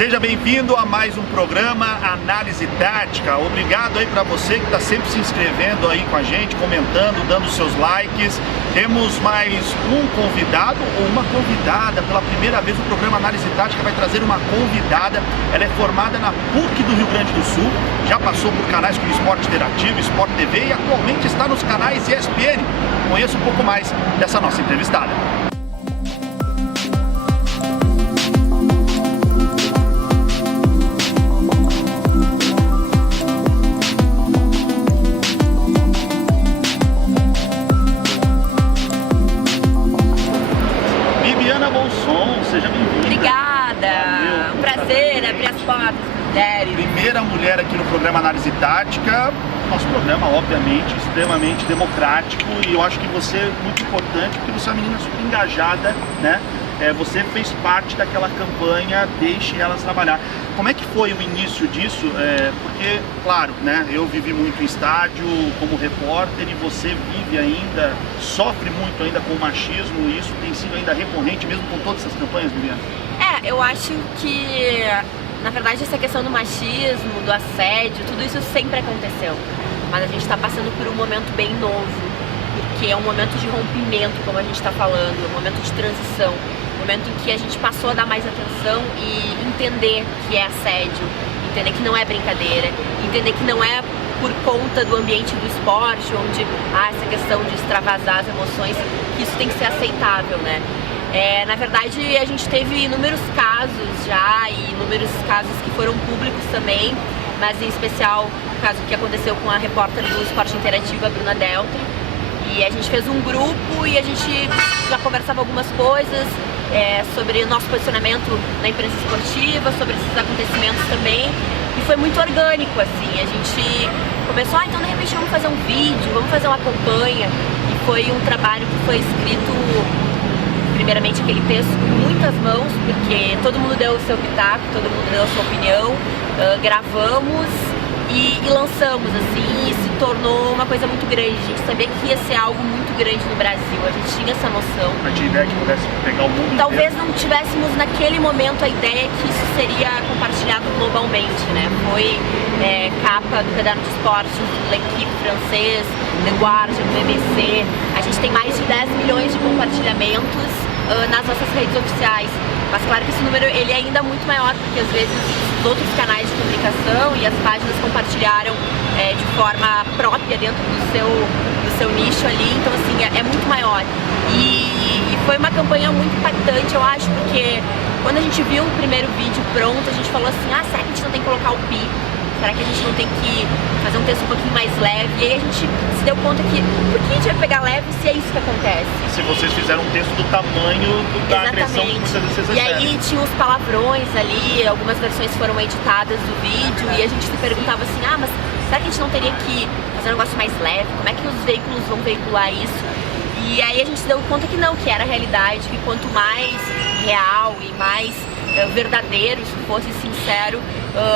Seja bem-vindo a mais um programa Análise Tática. Obrigado aí para você que está sempre se inscrevendo aí com a gente, comentando, dando seus likes. Temos mais um convidado ou uma convidada. Pela primeira vez o programa Análise Tática vai trazer uma convidada. Ela é formada na PUC do Rio Grande do Sul, já passou por canais como Esporte Interativo, Sport TV e atualmente está nos canais ESPN. Conheça um pouco mais dessa nossa entrevistada. Seja bem-vinda. Obrigada. Um prazer abrir as portas para mulheres. Primeira mulher aqui no programa Análise Tática. Nosso programa, obviamente, extremamente democrático e eu acho que você é muito importante porque você é uma menina super engajada, né? Você fez parte daquela campanha Deixe Elas Trabalhar. Como é que foi o início disso? Porque, claro, né, eu vivi muito em estádio como repórter e você vive ainda, sofre muito ainda com o machismo e isso tem sido ainda recorrente mesmo com todas essas campanhas, Juliana? Eu acho que, na verdade, essa questão do machismo, do assédio, tudo isso sempre aconteceu. Mas a gente está passando por um momento bem novo, porque é um momento de rompimento, como a gente está falando, é um momento de transição. Momento em que a gente passou a dar mais atenção e entender que é assédio, entender que não é brincadeira, entender que não é por conta do ambiente do esporte, onde há essa questão de extravasar as emoções, que isso tem que ser aceitável, né? Na verdade, a gente teve inúmeros casos já e inúmeros casos que foram públicos também, mas em especial o caso que aconteceu com a repórter do Esporte Interativo, a Bruna Delta. E a gente fez um grupo e a gente já conversava algumas coisas sobre o nosso posicionamento na imprensa esportiva, sobre esses acontecimentos também. E foi muito orgânico, assim. A gente começou, então de repente vamos fazer um vídeo, vamos fazer uma campanha. E foi um trabalho que foi escrito, primeiramente aquele texto com muitas mãos, porque todo mundo deu o seu pitaco, todo mundo deu a sua opinião, gravamos e lançamos, assim, e se tornou uma coisa muito grande. A gente sabia que ia ser algo muito grande no Brasil, a gente tinha essa noção. A ideia que pudesse pegar o mundo Talvez inteiro. não tivéssemos naquele momento a ideia que isso seria compartilhado globalmente, né? Foi capa do Caderno de Esportes, do L'Equipe francês, The Guardian, do BBC. A gente tem mais de 10 milhões de compartilhamentos nas nossas redes oficiais. Mas claro que esse número ele é ainda muito maior, porque às vezes os outros canais de comunicação e as páginas compartilharam de forma própria dentro do seu nicho ali, então assim, é muito maior. E foi uma campanha muito impactante, eu acho, porque quando a gente viu o primeiro vídeo pronto, a gente falou assim, será que a gente não tem que colocar o pi? Será que a gente não tem que fazer um texto um pouquinho mais leve? E aí a gente se deu conta que, por que a gente vai pegar leve se é isso que acontece? Se vocês fizeram um texto do tamanho da agressão que muitas vezes vocês recebem. E aí tinha os palavrões ali, algumas versões foram editadas do vídeo e a gente se perguntava assim, mas será que a gente não teria que fazer um negócio mais leve? Como é que os veículos vão veicular isso? E aí a gente se deu conta que não, que era a realidade, que quanto mais real e mais verdadeiro, se fosse sincero,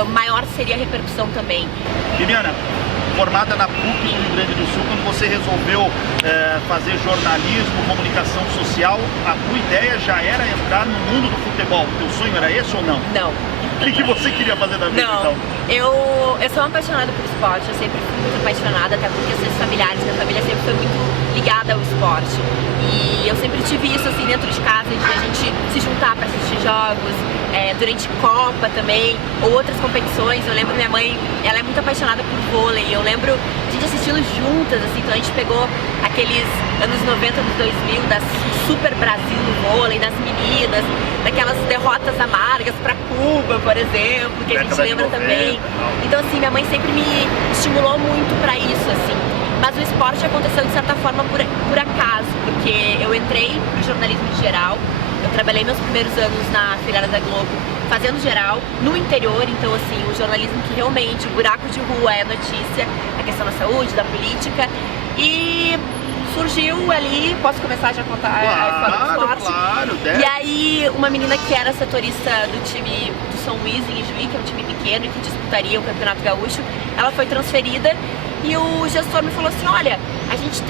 maior seria a repercussão também. Juliana, formada na PUC do Rio Grande do Sul, quando você resolveu fazer jornalismo, comunicação social, a tua ideia já era entrar no mundo do futebol? O teu sonho era esse ou não? Não. O que você queria fazer da vida, então? Eu sou uma apaixonada por esporte, eu sempre fui muito apaixonada, até porque questões familiares, minha família sempre foi muito ligada ao esporte. E eu sempre tive isso assim dentro de casa, de a gente se juntar para assistir jogos, durante Copa também, ou outras competições. Eu lembro minha mãe, ela é muito apaixonada por vôlei, eu lembro a gente assistindo juntas, assim, então a gente pegou aqueles anos 90, anos 2000, da Super Brasil no vôlei, das meninas, daquelas derrotas amargas para Cuba, por exemplo, que a gente lembra também. Então assim, minha mãe sempre me estimulou muito para isso, assim. Mas o esporte aconteceu de certa forma por acaso, porque eu entrei no jornalismo de geral, eu trabalhei meus primeiros anos na filial da Globo fazendo geral, no interior, então assim, o jornalismo que realmente, o buraco de rua é a notícia, a questão da saúde, da política, e surgiu ali, posso começar já a contar a história do esporte? Claro, e aí uma menina que era setorista do time do São Luís em Ijuí, que é um time pequeno e que disputaria o Campeonato Gaúcho, ela foi transferida e o gestor me falou assim, olha, a gente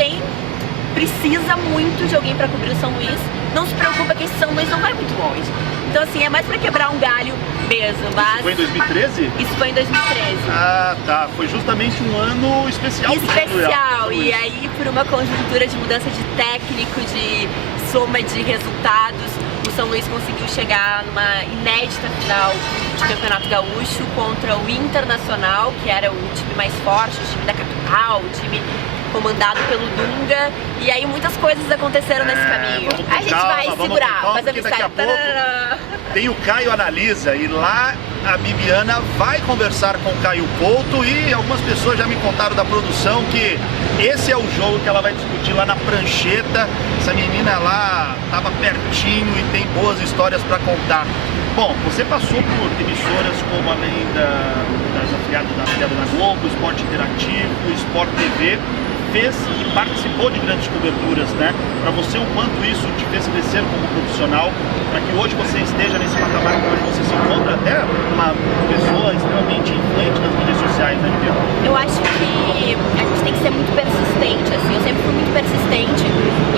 precisa muito de alguém para cobrir o São Luís, não se preocupa que esse São Luís não vai muito longe. Então assim, é mais pra quebrar um galho mesmo, mas... Foi em 2013? Isso foi em 2013. Ah, tá. Foi justamente um ano especial. Especial, e aí por uma conjuntura de mudança de técnico, de soma de resultados, o São Luís conseguiu chegar numa inédita final de Campeonato Gaúcho contra o Internacional, que era o time mais forte, o time da capital, o time comandado pelo Dunga, e aí muitas coisas aconteceram nesse caminho. A gente vai segurar, mas a pouco tem o Caio Analisa, e lá a Bibiana vai conversar com o Caio Couto, e algumas pessoas já me contaram da produção que esse é o jogo que ela vai discutir lá na prancheta. Essa menina lá estava pertinho e tem boas histórias para contar. Bom, você passou por emissoras como além das afiliadas da Globo, Esporte Interativo, Sport TV, fez e participou de grandes coberturas, né? Para você, o quanto isso te fez crescer como profissional, para que hoje você esteja nesse patamar que hoje você se encontra, até uma pessoa extremamente influente nas mídias sociais, né, Viviana? Eu acho que a gente tem que ser muito persistente, assim, eu sempre fui muito persistente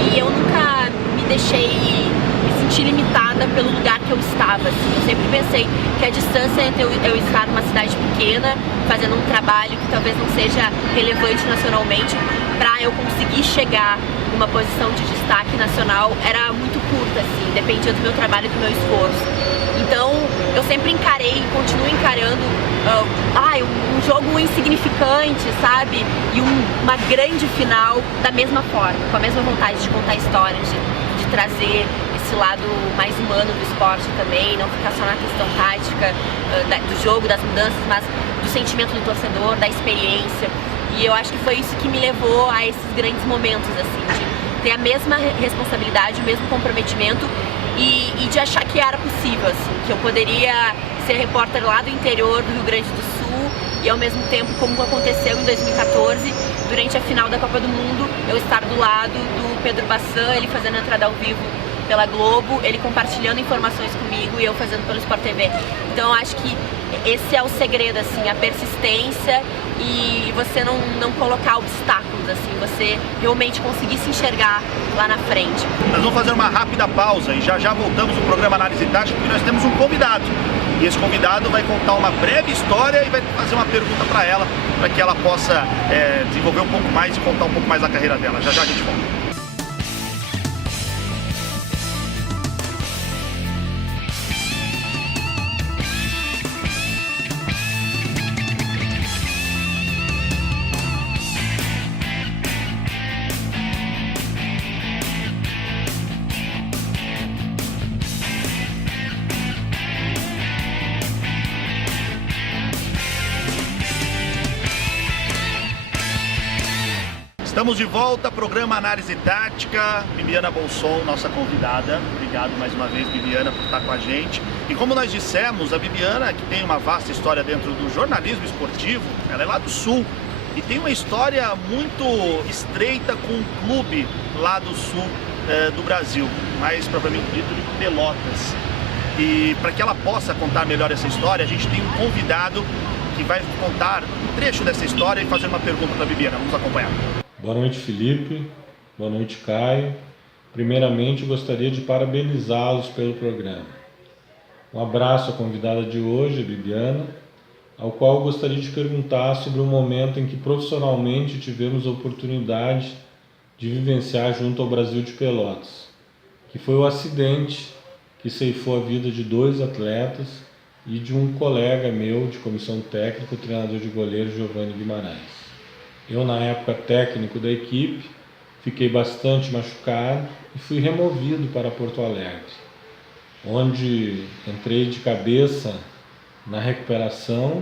e eu nunca me deixei me sentir limitada pelo lugar que eu estava, assim. Eu sempre pensei que a distância entre eu estar numa cidade pequena, fazendo um trabalho que talvez não seja relevante nacionalmente, para eu conseguir chegar numa posição de destaque nacional, era muito curta, assim, dependia do meu trabalho e do meu esforço. Então, eu sempre encarei e continuo encarando um jogo insignificante, sabe? E uma grande final da mesma forma, com a mesma vontade de contar histórias, de trazer esse lado mais humano do esporte também, não ficar só na questão tática do jogo, das mudanças, mas do sentimento do torcedor, da experiência. E eu acho que foi isso que me levou a esses grandes momentos, assim, de ter a mesma responsabilidade, o mesmo comprometimento e de achar que era possível, assim, que eu poderia ser repórter lá do interior do Rio Grande do Sul e ao mesmo tempo, como aconteceu em 2014, durante a final da Copa do Mundo, eu estar do lado do Pedro Bassan, ele fazendo a entrada ao vivo pela Globo, ele compartilhando informações comigo e eu fazendo pelo Sport TV. Então eu acho que esse é o segredo, assim, a persistência e você não colocar obstáculos, assim, você realmente conseguir se enxergar lá na frente. Nós vamos fazer uma rápida pausa e já voltamos no programa Análise Tática, porque nós temos um convidado. E esse convidado vai contar uma breve história e vai fazer uma pergunta para ela, para que ela possa desenvolver um pouco mais e contar um pouco mais da carreira dela. Já a gente volta. Estamos de volta, programa Análise Tática, Bibiana Bolson, nossa convidada. Obrigado mais uma vez, Bibiana, por estar com a gente. E como nós dissemos, a Bibiana, que tem uma vasta história dentro do jornalismo esportivo, ela é lá do Sul e tem uma história muito estreita com um clube lá do Sul do Brasil, mais propriamente dito de Pelotas. E para que ela possa contar melhor essa história, a gente tem um convidado que vai contar um trecho dessa história e fazer uma pergunta para a Bibiana. Vamos acompanhar. Boa noite, Felipe. Boa noite, Caio. Primeiramente, gostaria de parabenizá-los pelo programa. Um abraço à convidada de hoje, a Bibiana, ao qual gostaria de perguntar sobre o momento em que profissionalmente tivemos a oportunidade de vivenciar junto ao Brasil de Pelotas, que foi o acidente que ceifou a vida de 2 atletas e de um colega meu de comissão técnica, o treinador de goleiro Giovanni Guimarães. Eu, na época, técnico da equipe, fiquei bastante machucado e fui removido para Porto Alegre, onde entrei de cabeça na recuperação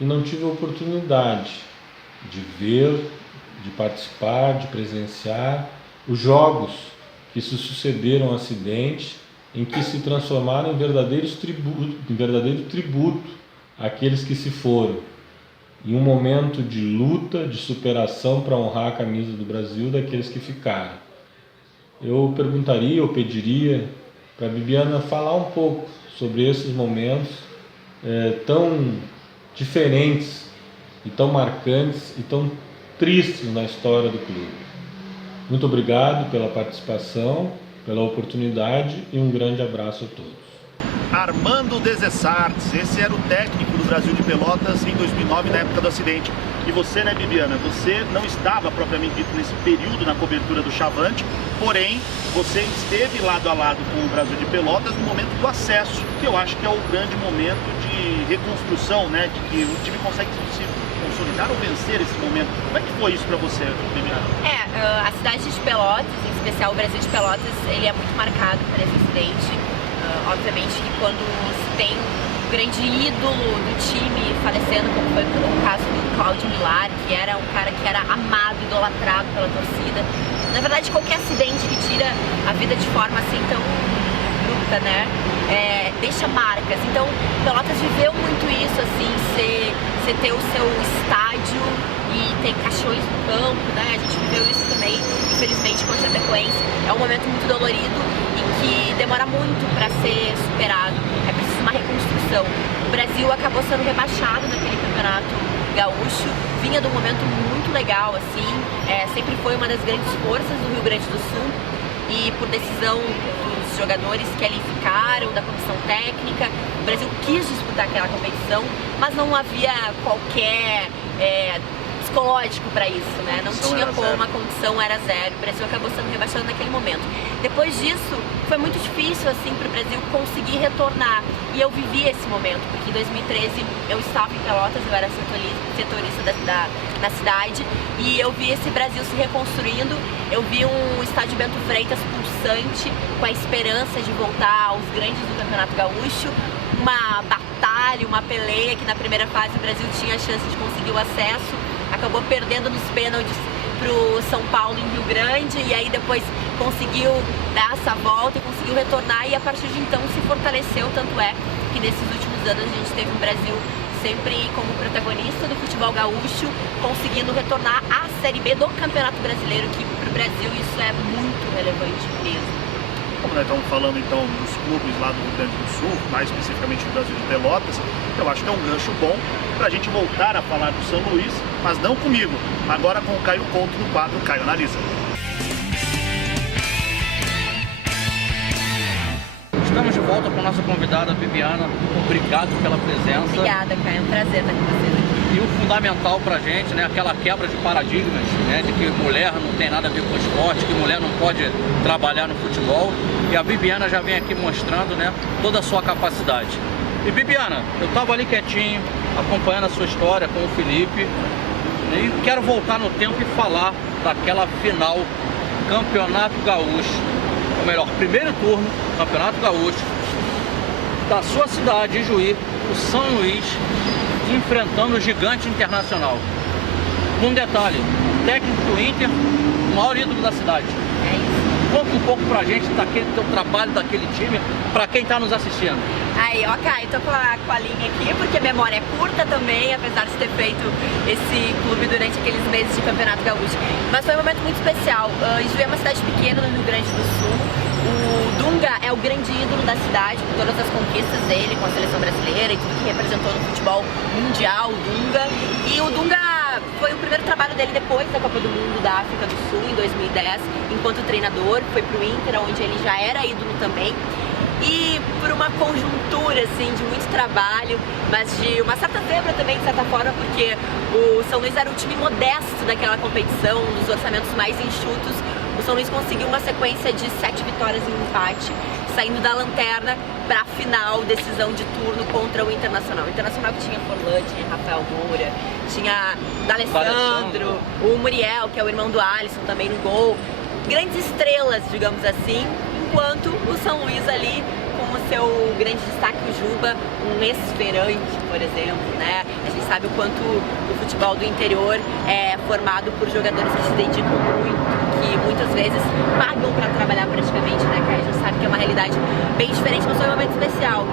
e não tive a oportunidade de ver, de participar, de presenciar os jogos que se sucederam ao acidente, em que se transformaram em verdadeiro tributo àqueles que se foram, em um momento de luta, de superação para honrar a camisa do Brasil daqueles que ficaram. Eu pediria para a Bibiana falar um pouco sobre esses momentos tão diferentes e tão marcantes e tão tristes na história do clube. Muito obrigado pela participação, pela oportunidade e um grande abraço a todos. Armando Desessartes, esse era o técnico do Brasil de Pelotas em 2009, na época do acidente. E você, né, Bibiana, você não estava propriamente dito nesse período na cobertura do Chavante, porém, você esteve lado a lado com o Brasil de Pelotas no momento do acesso, que eu acho que é o grande momento de reconstrução, né, de que o time consegue se consolidar ou vencer esse momento. Como é que foi isso para você, Bibiana? A cidade de Pelotas, em especial o Brasil de Pelotas, ele é muito marcado por esse acidente. Obviamente que quando se tem um grande ídolo do time falecendo, como foi o caso do Cláudio Millar, que era um cara que era amado, idolatrado pela torcida. Na verdade, qualquer acidente que tira a vida de forma assim tão bruta, né, deixa marcas. Então, Pelotas viveu muito isso, assim, você ter o seu estádio e tem caixões no campo, né, a gente viveu isso também, infelizmente, com a Chapecoense. É um momento muito dolorido e que demora muito para ser superado, é preciso uma reconstrução. O Brasil acabou sendo rebaixado naquele campeonato gaúcho, vinha de um momento muito legal, assim, sempre foi uma das grandes forças do Rio Grande do Sul e por decisão dos jogadores que ali ficaram, da comissão técnica, o Brasil quis disputar aquela competição, mas não havia qualquer psicológico para isso, né? Não tinha como, a condição era zero. O Brasil acabou sendo rebaixado naquele momento. Depois disso, foi muito difícil assim para o Brasil conseguir retornar. E eu vivi esse momento, porque em 2013 eu estava em Pelotas, eu era setorista na cidade, e eu vi esse Brasil se reconstruindo. Eu vi um estádio Bento Freitas pulsante, com a esperança de voltar aos grandes do Campeonato Gaúcho. Uma batalha, uma peleia que na primeira fase o Brasil tinha a chance de conseguir o acesso, acabou perdendo nos pênaltis pro São Paulo em Rio Grande, e aí depois conseguiu dar essa volta e conseguiu retornar, e a partir de então se fortaleceu, tanto é que nesses últimos anos a gente teve um Brasil sempre como protagonista do futebol gaúcho, conseguindo retornar à Série B do Campeonato Brasileiro, que pro Brasil isso é muito relevante mesmo. Como nós estamos falando então dos clubes lá do Rio Grande do Sul, mais especificamente do Brasil de Pelotas, eu acho que é um gancho bom para a gente voltar a falar do São Luís, mas não comigo, agora com o Caio Couto no quadro Caio Analisa. Estamos de volta com a nossa convidada Bibiana. Obrigado pela presença. Obrigada, Caio. É um prazer estar com vocês aqui. E o fundamental pra gente, né, aquela quebra de paradigmas, né, de que mulher não tem nada a ver com esporte, que mulher não pode trabalhar no futebol. E a Bibiana já vem aqui mostrando, né, toda a sua capacidade. E Bibiana, eu estava ali quietinho, acompanhando a sua história com o Felipe, e quero voltar no tempo e falar daquela final Campeonato Gaúcho, ou melhor, primeiro turno, Campeonato Gaúcho, da sua cidade, Juí, o São Luís, enfrentando o Gigante Internacional. Um detalhe, o técnico do Inter, o maior ídolo da cidade. É isso. Conta um pouco pra gente daquele teu trabalho daquele time, pra quem tá nos assistindo. Aí, ó, Caio, tô com a linha aqui, porque a memória é curta também, apesar de ter feito esse clube durante aqueles meses de Campeonato Gaúcho. Mas foi um momento muito especial. Juí é uma cidade pequena no Rio Grande do Sul. O Dunga é o grande ídolo da cidade, por todas as conquistas dele com a seleção brasileira e tudo que representou no futebol mundial, o Dunga. E o Dunga foi o primeiro trabalho dele depois da Copa do Mundo da África do Sul, em 2010, enquanto treinador. Foi pro Inter, onde ele já era ídolo também. E por uma conjuntura, assim, de muito trabalho, mas de uma certa zebra também, de certa forma, porque o São Luís era um time modesto daquela competição, um dos orçamentos mais enxutos. O São Luís conseguiu uma sequência de 7 vitórias em empate, saindo da lanterna para a final, decisão de turno contra o Internacional. O Internacional que tinha Forlan, tinha Rafael Moura, tinha D'Alessandro, o Muriel, que é o irmão do Alisson, também no gol. Grandes estrelas, digamos assim, enquanto o São Luís ali com o seu grande destaque, o Juba, um ex-feirante, por exemplo, né? A gente sabe o quanto o futebol do interior é formado por jogadores que se dedicam muito, que muitas vezes pagam para trabalhar praticamente, né, Caio? A gente sabe que é uma realidade bem diferente, mas foi um momento especial.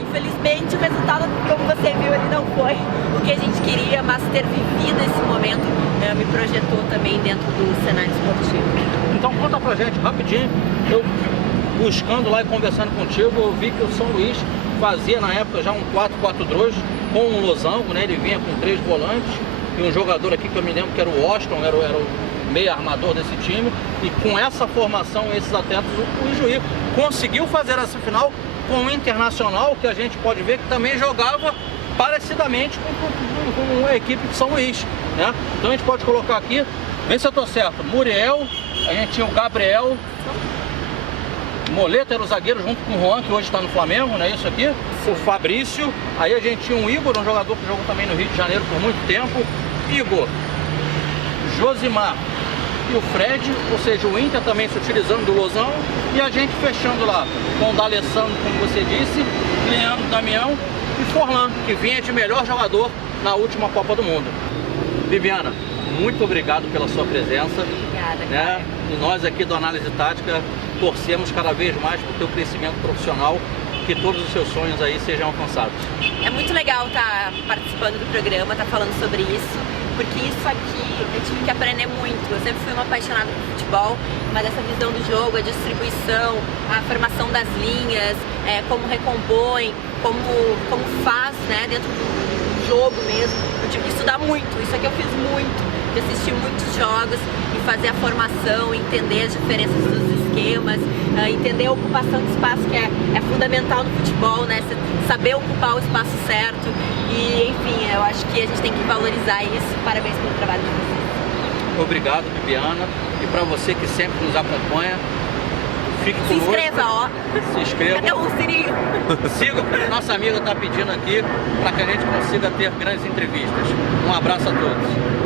Infelizmente o resultado, como você viu, ele não foi o que a gente queria, mas ter vivido esse momento me projetou também dentro do cenário esportivo. Então conta pra gente rapidinho, eu buscando lá e conversando contigo, eu vi que o São Luís fazia na época já um 4-4-2 com um losango, né? Ele vinha com 3 volantes e um jogador aqui que eu me lembro que era o Washington, era o meio armador desse time, e com essa formação, esses atletas, o Juí conseguiu fazer essa final com o Internacional, que a gente pode ver que também jogava parecidamente com a equipe de São Luís, né? Então a gente pode colocar aqui, vê se eu estou certo, Muriel, a gente tinha o Gabriel, Moleta era o zagueiro junto com o Juan, que hoje está no Flamengo, né? Isso aqui, o Fabrício, aí a gente tinha o Igor, um jogador que jogou também no Rio de Janeiro por muito tempo, Igor, Josimar e o Fred, ou seja, o Inter também se utilizando do Lozão, e a gente fechando lá com o D'Alessandro, como você disse, Leandro Damião e Forlan, que vinha de melhor jogador na última Copa do Mundo. Viviana, muito obrigado pela sua presença. Obrigada, né? E nós aqui do Análise Tática torcemos cada vez mais para o teu crescimento profissional, que todos os seus sonhos aí sejam alcançados. É muito legal estar participando do programa, estar falando sobre isso, porque isso aqui eu tive que aprender muito. Eu sempre fui uma apaixonada por futebol, mas essa visão do jogo, a distribuição, a formação das linhas, como recompõe, como faz, né, dentro do jogo mesmo. Eu tive que estudar muito, isso aqui eu fiz muito, de assistir muitos jogos e fazer a formação, entender as diferenças dos esquemas, entender a ocupação de espaço, que é fundamental no futebol, né? Saber ocupar o espaço certo e, enfim, eu acho que a gente tem que valorizar isso. Parabéns pelo trabalho de vocês. Obrigado, Viviana, e para você que sempre nos acompanha, fique conosco. Se inscreva, ó. Se inscreva. Cadê o sininho? Siga o que nossa amiga está pedindo aqui, para que a gente consiga ter grandes entrevistas. Um abraço a todos.